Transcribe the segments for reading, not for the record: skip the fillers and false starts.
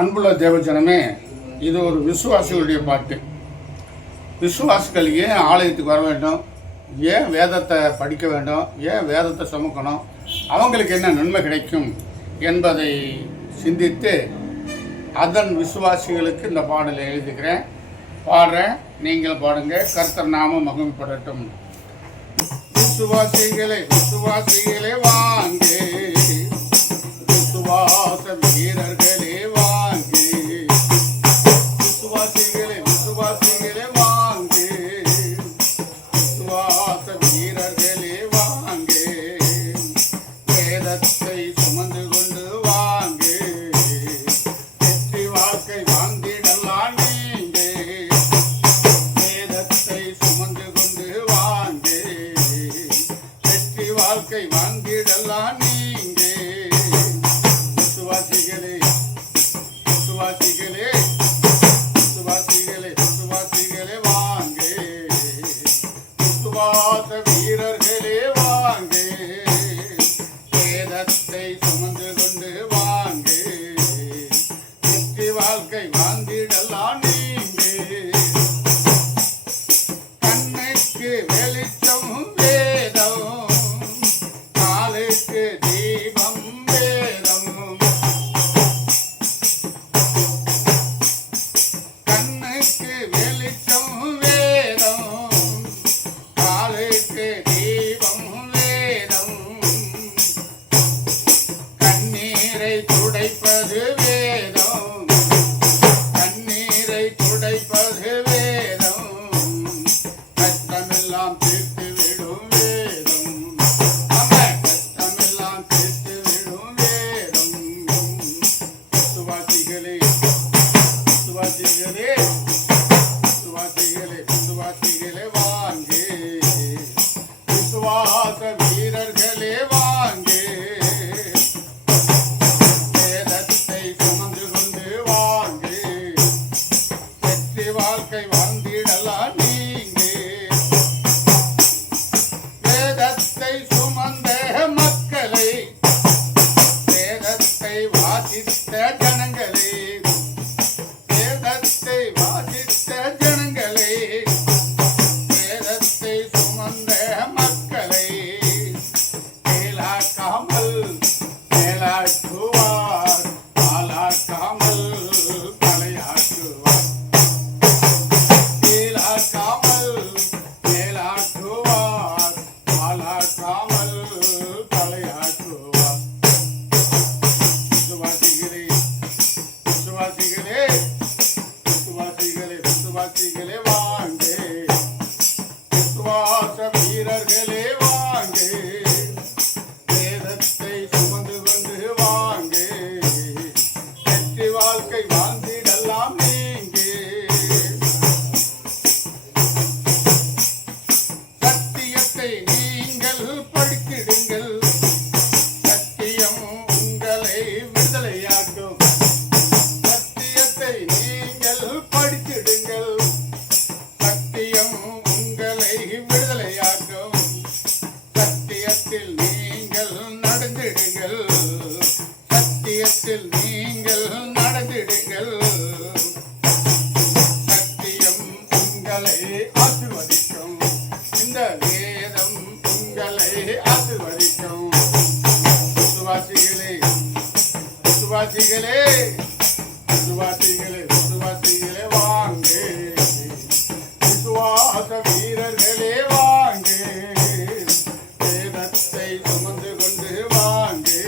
அன்புள்ள தேவஜனமே, இது ஒரு விசுவாசிகளுடைய பாட்டு. விசுவாசிகள் ஏன் ஆலயத்துக்கு வர வேண்டும், ஏன் வேதத்தை படிக்க வேண்டும், ஏன் வேதத்தை சுமக்கணும், அவங்களுக்கு என்ன நன்மை கிடைக்கும் என்பதை சிந்தித்து அதன் விசுவாசிகளுக்கு இந்த பாடலை எழுதுகிறேன். பாடுறேன், நீங்கள் பாடுங்க. கர்த்தர் நாமம் மகிமைப்படட்டும். விசுவாசிகளே விசுவாசிகளே வாங்கே, விசுவாச வீரர்களே வாங்கே, விசுவாசிகளே விசுவாசிகளே வாங்கே, விசுவாச வீரர்களே வாங்கே, வேதத்தை சுமந்து கொண்டு வாங்கே, வெற்றி வாழ்க்கை வாழ்ந்திடலாம் நீங்கே, வேதத்தை சுமந்து கொண்டு வாங்கே, வெற்றி வாழ்க்கை வாழ்ந்திடலாம் நீங்கே. விசுவாசிகளே விசுவாசிகளே விசுவாசிகளே விசுவாசிகளே வாங்கே, விசுவாச வீரர்களே வாங்கே, வேதத்தை சுமந்து கொண்டு வாங்கே, வெற்றி வாழ்க்கை வாழ்ந்திடலாம் நீங்கே. கண்ணுக்கு வெளிச்சம் வேதம், காலுக்கு தீபம் வேதம், கண்ணுக்கு வெளிச்சம் வேதம், காலுக்கு தீபம் வேதம், கண்ணீரை துடைப்பது வேதம், கண்ணீரை துடைப்பது வேதம், கஷ்டமெல்லாம் தீர்த்து விடும் வேதம், கஷ்டமெல்லாம் தீர்த்து விடும் வேதம். விசுவாசிகளே விசுவாசிகளே விசுவாசிகளே விசுவாசிகளே வாங்கே, விசுவாச வீரர்களே வாங்கே, வேதத்தை சுமந்து கொண்டு வாங்கே, வெற்றி வாழ்க்கை வாழ்ந்திடலாம் நீங்கே. வேதத்தை சுமந்த மக்களை, வேதத்தை வாசித்த ஜனங்களே, வேதத்தை வாசித்த ஜனங்களே, வேதத்தை சுமந்த மக்களை மேலாக்காமல் மேலாக்குவார், ஆளாக்காமல் தலையாக்குவார், மேலாக்காமல் மேலாக்குவார், ஆளாக்காமல் தலையாக்குவார். விசுவாசிகளே விசுவாசிகளே விசுவாசிகளே விசுவாசிகளே வாங்கே, விசுவாச வீரர்களே வாங்கே, வேதத்தை சுமந்து கொண்டு வாங்கே, வெற்றி வாழ்க்கை வாழ்ந்திடலாம் நீங்கே. சத்தியத்தை நீங்கள் படித்திடுங்கள், சத்தியம் உங்களை விடுதலையாக்கும், சத்தியத்தை நீங்கள் படித்திடுங்கள், சத்தியம் உங்களை விடுதலையாக்கும், சத்தியத்தில் நீங்கள் நடந்திடுங்கள், சத்தியத்தில் நீங்கள் நடந்திடுங்கள், சத்தியம் உங்களை ஆசீர்வதிக்கும், இந்த வேதம் உங்களை ஆசீர்வதிக்கும். விசுவாசிகளே விசுவாசிகளே விசுவாசிகளே விசுவாசிகளே வாங்கே, விசுவாச வீரர்களே வாங்கே, வேதத்தை சுமந்து கொண்டு வாங்கே,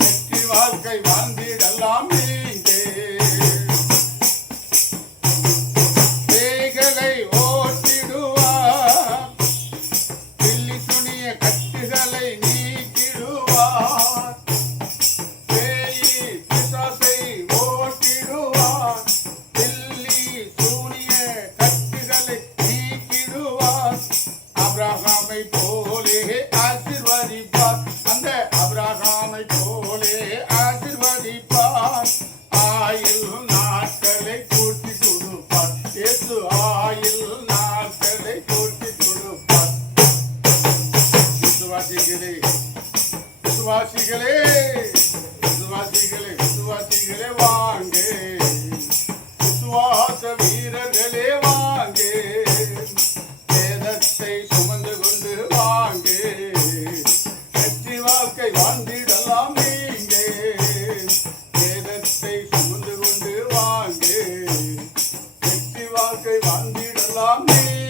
வெற்றி வாழ்க்கை வாழ்ந்திடலாம் நீங்கே. பேய்களை ஓட்டிடுவார், பில்லி சுனிய கட்டுகளை நீக்கிடுவார், பேய் பிசாசை ஓட்டிடுவார், பில்லி சூனிய கட்டுகளை நீக்கிடுவார், அபிரகாமை போலே ஆசீர்வதிப்பார், அந்த அபிரகாமை போலே ஆசீர்வதிப்பார். வாழ்ந்திடலாம் நீங்க, வேதத்தை சுமந்து கொண்டு வாங்க, வெற்றி வாழ்க்கை வாழ்ந்திடலாம் நீங்க.